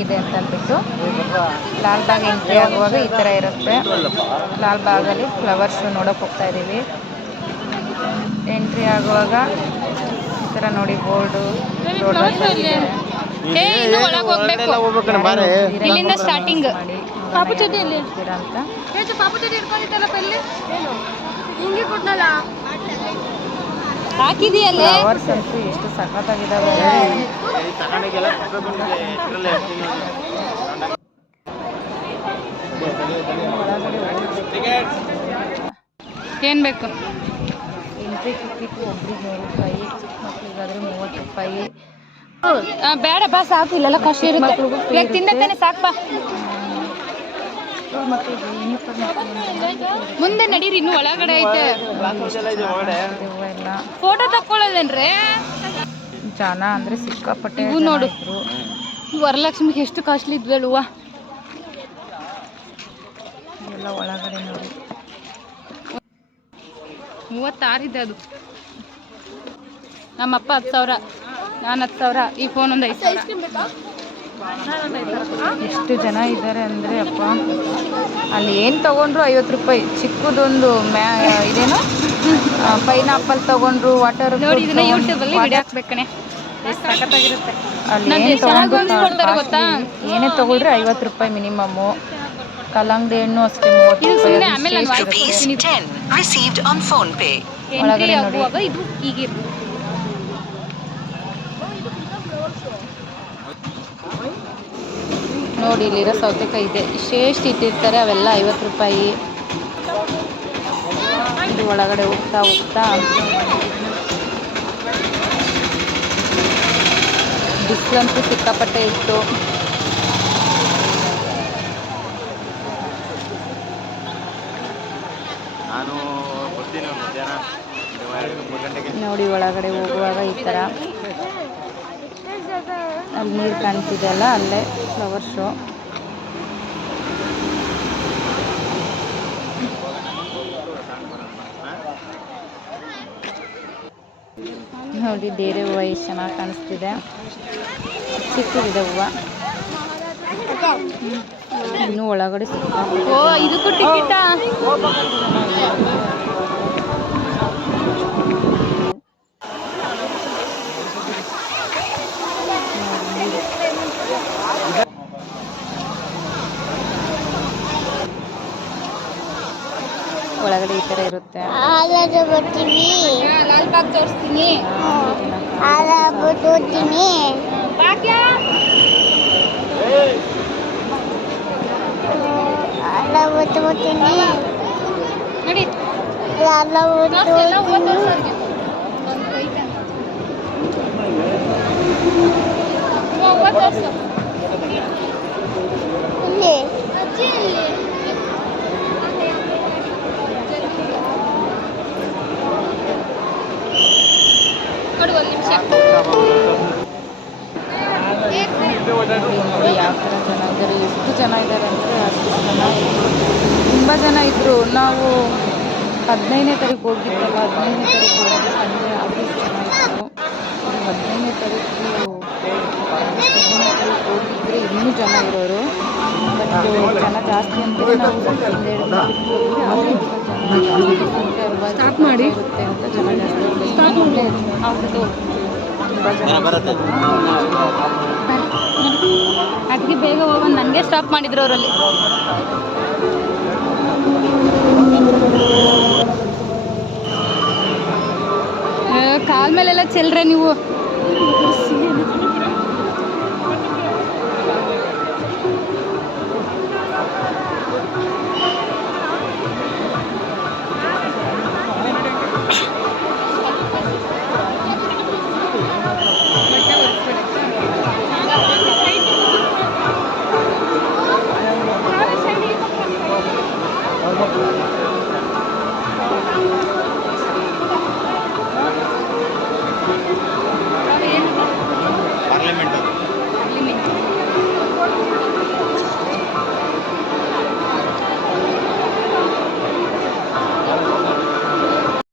ಹೇಗಿದೆ ಅಂತ ಅಂದ್ಬಿಟ್ಟು. ಲಾಲ್ಬಾಗ್ ಎಂಟ್ರಿ ಆಗುವಾಗ ಈ ಥರ ಇರುತ್ತೆ. ಲಾಲ್ಬಾಗಲ್ಲಿ ಫ್ಲವರ್ ಶೋ ನೋಡೋಕೆ ಹೋಗ್ತಾ ಇದ್ದೀವಿ. ಎಂಟ್ರಿ ಆಗುವಾಗ ಈ ಥರ ನೋಡಿ ಬೋರ್ಡು ಇಲ್ಲಿಂದ ಸ್ಟಾರ್ಟಿಂಗ್ ಪಾಪು ಚಡ್ಡಿಯಲ್ಲಿ ಅಂತ ಪಾಪು ಚಡ್ಡಿ ಇಟ್ಕೊಂಡಿದ್ದಲ್ಲಪ್ಪ ಇಲ್ಲಿ ಹಿಂಗೆ ಕೊಟ್ಟನಲ್ಲ ಹಾಕಿದೀಯಲ್ಲ. ಫ್ಲವರ್ಸ್ ಅಂತೂ ಎಷ್ಟು ಸಖತ್ತಾಗಿದ್ದಾವೆ. ಏನು ಬೇಕು? ಎಂಟ್ರಿ ಟಿಕೆಟ್ ಒಬ್ರಿಗೆ 100 ರೂಪಾಯಿ, ಚಿಕ್ಕ ಮಕ್ಳಿಗಾದ್ರೆ 30 ರೂಪಾಯಿ. ಬೇಡ ಬಾ ಸಾಕು, ಇಲ್ಲೆಲ್ಲ ಕಾಸ್ಟ್ಲಿ ಇರುತ್ತೆ. ಇವಾಗ ತಿನ್ನತ್ತೇನೆ ಸಾಕು ಬಾ. ಮುಂದೆ ನಡೀರಿ, ಇನ್ನೂ ಒಳಗಡೆ ಐತೆ. ಫೋಟೋ ತಕ್ಕೊಳ್ಳೋದೇನ್ರಿ? ಜನ ಅಂದ್ರೆ ಸಿಕ್ಕಾಪಟ್ಟೆ. ಇವು ನೋಡು, ವರಲಕ್ಷ್ಮಿಗೆ ಎಷ್ಟು ಕಾಸ್ಟ್ಲಿ ಇದ್ವಲ್ವ. ಎಲ್ಲ ಒಳಗಡೆ ನೋಡಿ 36 ಇದೆ ಅದು. ನಮ್ಮಪ್ಪ 10,000, ನಾನು 10,000, ಈ ಫೋನ್ ಒಂದು 5,000. ಎಷ್ಟು ಜನ ಇದ್ದಾರೆ ಅಂದರೆ ಅಪ್ಪ. ಅಲ್ಲಿ ಏನು ತೊಗೊಂಡ್ರು 50 ರೂಪಾಯಿ. ಚಿಕ್ಕದೊಂದು ಇದೇನು ಪೈನಾಪಲ್ ತೊಗೊಂಡ್ರು, ವಾಟರ್ ನೋಡಿ, ಇದನ್ನ ಯೂಟ್ಯೂಬಲ್ಲಿ ವಿಡಿಯೋ ಹಾಕ್ಬೇಕಣೆ, ಸಖತ್ತಾಗಿರುತ್ತೆ. ಅಲ್ಲಿ ಏನೇ ತೊಗೊಳ್ರಿ 50 ರೂಪಾಯಿ ಮಿನಿಮಮ್ಮು. ಕಲ್ಲಂಗಡಿ ಹಣ್ಣು ಅಷ್ಟೇ 30 ರೂಪಾಯಿ. ಒಳಗಡೆ ನೋಡಿ ಇದು ಹೀಗಿರ್ಬೋದು. ನೋಡಿ ಇಲ್ಲಿರೋ ಸೌತೆಕಾಯಿ ಇದೆ, ಇಷ್ಟೇಷ್ಟು ಇಟ್ಟಿರ್ತಾರೆ, ಅವೆಲ್ಲ 50 ರೂಪಾಯಿ. ಇದು ಒಳಗಡೆ ಹೋಗ್ತಾ ಬಿಸಿಲಂತೂ ಸಿಕ್ಕಾಪಟ್ಟೆ ಇತ್ತು. ನೋಡಿ ಒಳಗಡೆ ಹೋಗುವಾಗ ಈ ಥರ ಅಲ್ಲಿ ನೀರು ಕಾಣ್ತಿದೆಯಲ್ಲ, ಅಲ್ಲೇ ಫ್ಲವರ್ ಶೋ. ನೋಡಿ ಬೇರೆ ಹೂವು ಎಷ್ಟು ಚೆನ್ನಾಗಿ ಕಾಣಿಸ್ತಿದೆ. ಚಿಕ್ಕದಿದೆ ಹೂವು. ಇನ್ನೂ ಒಳಗಡೆ ಇದಕ್ಕೂ ಟಿಕೆಟಾ? ಒಳಗಡೆ ಈ ಥರ ಇರುತ್ತೆ. ಲಾಲ್ಬಾಗ್ ತೋರಿಸ್ತೀನಿ. ನೋಡಿ ಯಾವ ಥರ ಜನ ಇದ್ದಾರೆ, ಎಷ್ಟು ಜನ ಇದ್ದಾರೆ ಅಂದರೆ ಅಷ್ಟು ಜನ. ತುಂಬ ಜನ ಇದ್ದರು. ನಾವು 15ನೇ ತಾರೀಕು ಹೋಗಿದ್ದಲ್ಲ, 15ನೇ ತಾರೀಕು ಹೋಗಿ ಸಂಜೆ ಆಫೀಸ್ ಜನ ಇದ್ದರು. 15ನೇ ತಾರೀಕು ಹೋಗಿದ್ರೆ ಇನ್ನೂ ಜನ ಇರೋರು. ಬಟ್ ಜನ ಜಾಸ್ತಿ ಅಂತಲೇ ನಾವು ಸ್ಟಾರ್ಟ್ ಮಾಡಿ ಇರುತ್ತೆ ಅಂತ ಜನ ಜಾಸ್ತಿ ಅವ್ರದ್ದು ಅದಕ್ಕೆ ಬೇಗ ಹೋಗೋಣ. ನನಗೆ ಸ್ಟಾಪ್ ಮಾಡಿದ್ರು ಅವರಲ್ಲಿ. ಕಾಲ್ ಮೇಲೆಲ್ಲ ಚೆಲ್ರೆ ನೀವು.